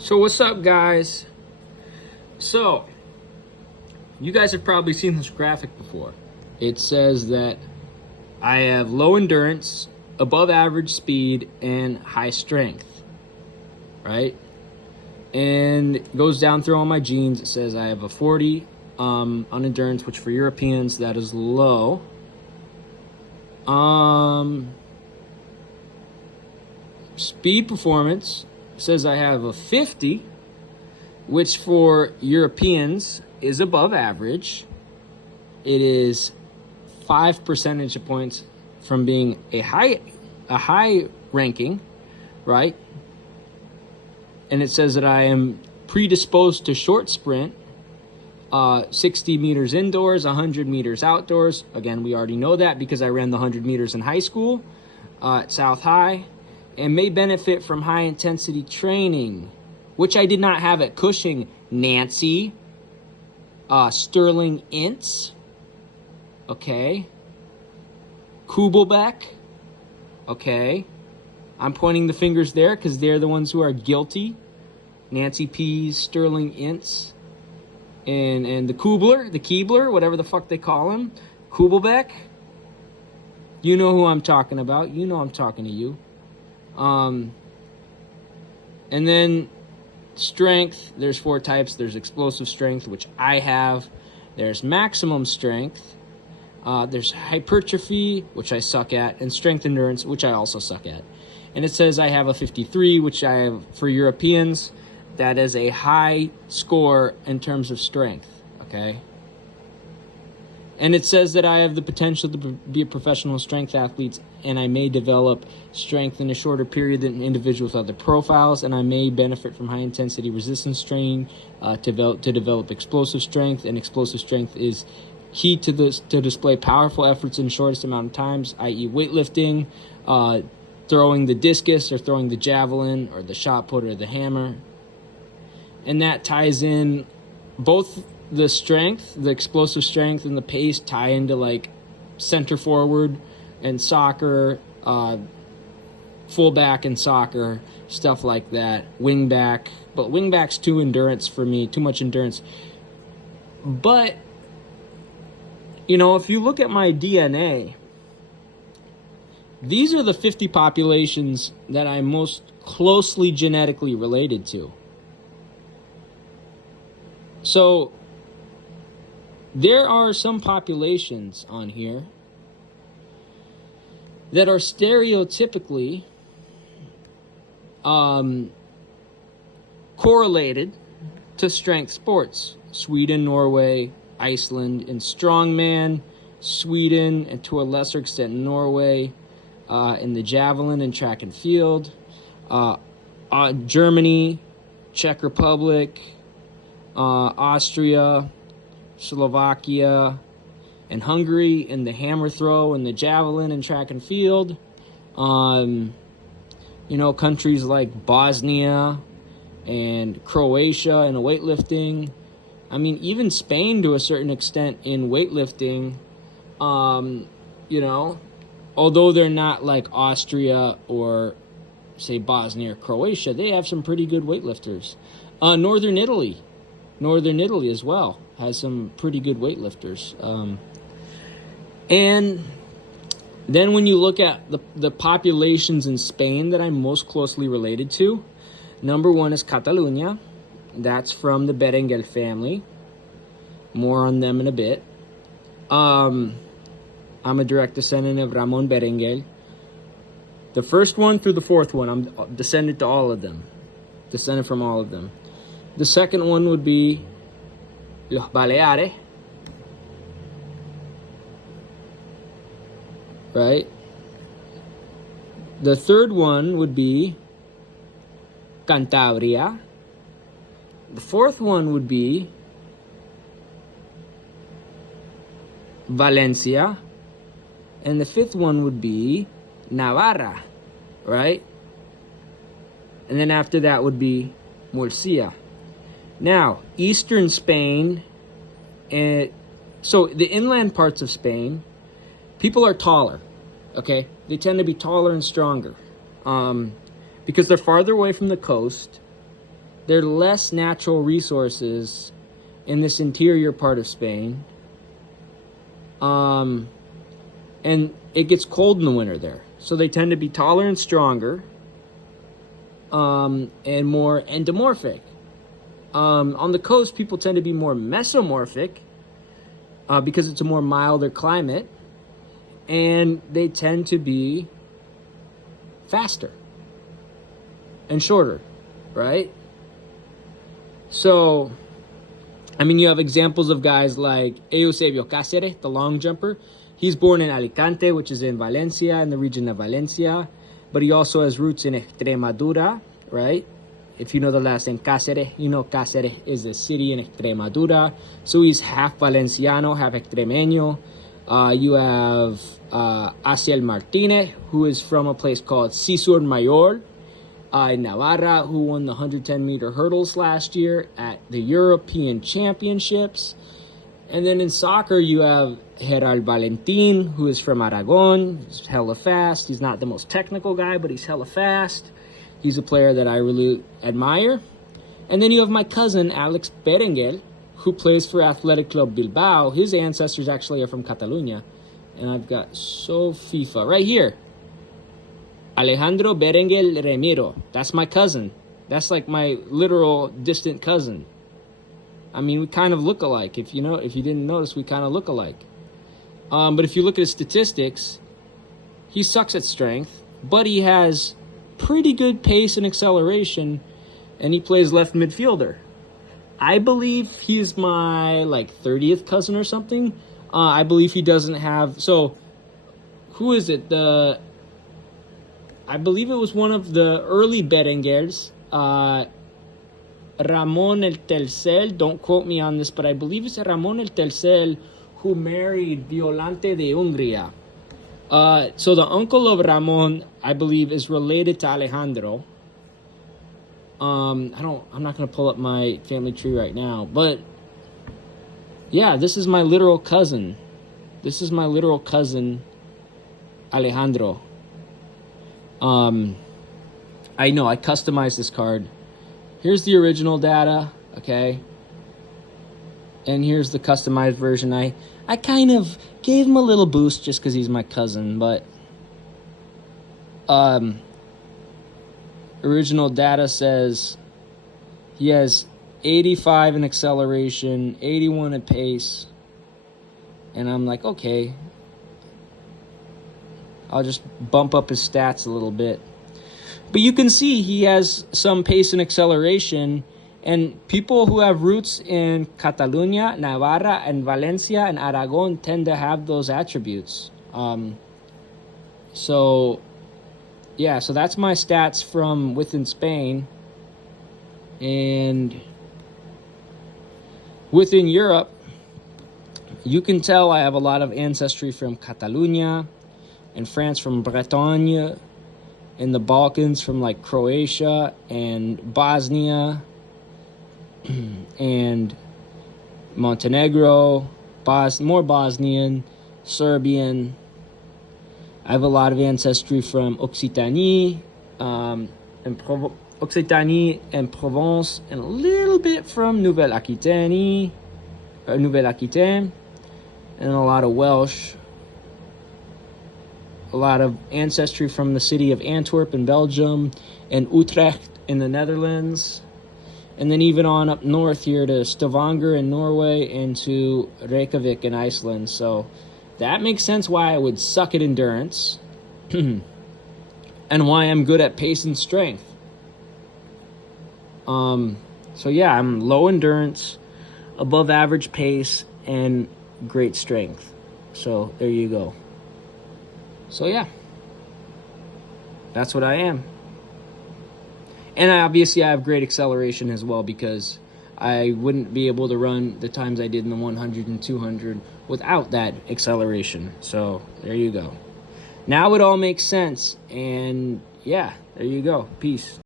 So what's up, guys? So you guys have probably seen this graphic before. It says that I have low endurance, above average speed, and high strength, right? And it goes down through all my genes. It says I have a 40 on endurance, which for Europeans that is low. Speed performance says I have a 50, which for Europeans is above average. It is 5 percentage points from being a high ranking, right? And it says that I am predisposed to short sprint, 60 meters indoors, 100 meters outdoors. Again, we already know that because I ran the 100 meters in high school at South High, and may benefit from high intensity training, which I did not have at Cushing, Nancy. Sterling Ince, okay. Kubelbeck, okay. I'm pointing the fingers there because they're the ones who are guilty. Nancy Pease, Sterling Ince, and the Keebler, whatever the fuck they call him, Kubelbeck. You know who I'm talking about. You know I'm talking to you. And then strength, there's 4 types. There's explosive strength, which I have. There's maximum strength. There's hypertrophy, which I suck at, and strength endurance, which I also suck at. And it says I have a 53, which I have for Europeans. That is a high score in terms of strength, okay? And it says that I have the potential to be a professional strength athlete, and I may develop strength in a shorter period than individuals with other profiles, and I may benefit from high-intensity resistance training to develop explosive strength, and explosive strength is key to this to display powerful efforts in the shortest amount of times, i.e. weightlifting, throwing the discus or throwing the javelin or the shot put or the hammer. And that ties in both the strength, the explosive strength, and the pace tie into like center forward and soccer, fullback and soccer, stuff like that, wingback. But wingback's too endurance for me, too much endurance. But, you know, if you look at my DNA, these are the 50 populations that I'm most closely genetically related to. So there are some populations on here that are stereotypically correlated to strength sports. Sweden, Norway, Iceland in strongman, Sweden, and to a lesser extent Norway in the javelin and track and field, Germany, Czech Republic, Austria, Slovakia, and Hungary in the hammer throw and the javelin and track and field. You know, countries like Bosnia and Croatia in weightlifting. I mean, even Spain to a certain extent in weightlifting. You know, although they're not like Austria or say Bosnia or Croatia, they have some pretty good weightlifters. Northern Italy as well has some pretty good weightlifters. And then when you look at the populations in Spain that I'm most closely related to, number 1 is Catalunya. That's from the Berenguel family. More on them in a bit. I'm a direct descendant of Ramon Berenguel. The first one through the 4th one, I'm descended to all of them. Descended from all of them. The second one would be Los Baleares. Right? The third one would be Cantabria. The fourth one would be Valencia. And the fifth one would be Navarra, right? And then after that would be Murcia. Now, eastern Spain, so the inland parts of Spain, people are taller, okay? They tend to be taller and stronger because they're farther away from the coast. there are less natural resources in this interior part of Spain. And it gets cold in the winter there. So they tend to be taller and stronger, and more endomorphic. On the coast, people tend to be more mesomorphic, because it's a more milder climate, and they tend to be faster and shorter, right? So, I mean, you have examples of guys like Eusebio Cáceres, the long jumper. He's born in Alicante, which is in Valencia, in the region of Valencia, but he also has roots in Extremadura, right? If you know the last name Cáceres, you know Cáceres is a city in Extremadura. So he's half Valenciano, half Extremeño. You have Asiel Martinez, who is from a place called Cisur Mayor in Navarra, who won the 110-meter hurdles last year at the European Championships. And then in soccer, you have Gerard Valentin, who is from Aragon. He's hella fast. He's not the most technical guy, but he's hella fast. He's a player that I really admire. And then you have my cousin, Alex Berenguer, who plays for Athletic Club Bilbao. His ancestors actually are from Catalunya. And I've got so FIFA right here. Alejandro Berenguer Remiro. That's my cousin. That's like my literal distant cousin. I mean, we kind of look alike. If you didn't notice, we kind of look alike. But if you look at his statistics, he sucks at strength, but he has pretty good pace and acceleration, and he plays left midfielder. I believe he's my 30th cousin or something. I believe he doesn't have. So, who is it? I believe it was one of the early Berengers, Ramon el Telcel. Don't quote me on this, but I believe it's Ramon el Telcel who married Violante de Hungría. So the uncle of Ramon, I believe, is related to Alejandro. I'm not gonna pull up my family tree right now, but yeah, this is my literal cousin. This is my literal cousin, Alejandro. I know I customized this card. Here's the original data, okay? And here's the customized version. I kind of gave him a little boost just because he's my cousin, but original data says he has 85 in acceleration, 81 in pace, and I'm like, okay, I'll just bump up his stats a little bit. But you can see he has some pace and acceleration, and people who have roots in Catalunya, Navarra, and Valencia and Aragon tend to have those attributes. So that's my stats from within Spain. And within Europe, you can tell I have a lot of ancestry from Catalunya, and France from Bretagne, in the Balkans from Croatia and Bosnia and Montenegro, more Bosnian, Serbian. I have a lot of ancestry from Occitanie, Occitanie and Provence, and a little bit from Nouvelle-Aquitaine, and a lot of Welsh. A lot of ancestry from the city of Antwerp in Belgium and Utrecht in the Netherlands. And then even on up north here to Stavanger in Norway and to Reykjavik in Iceland. So that makes sense why I would suck at endurance and why I'm good at pace and strength. So yeah, I'm low endurance, above average pace, and great strength. So there you go. So yeah, that's what I am. And obviously I have great acceleration as well, because I wouldn't be able to run the times I did in the 100 and 200 without that acceleration. So there you go. Now it all makes sense. And yeah, there you go. Peace.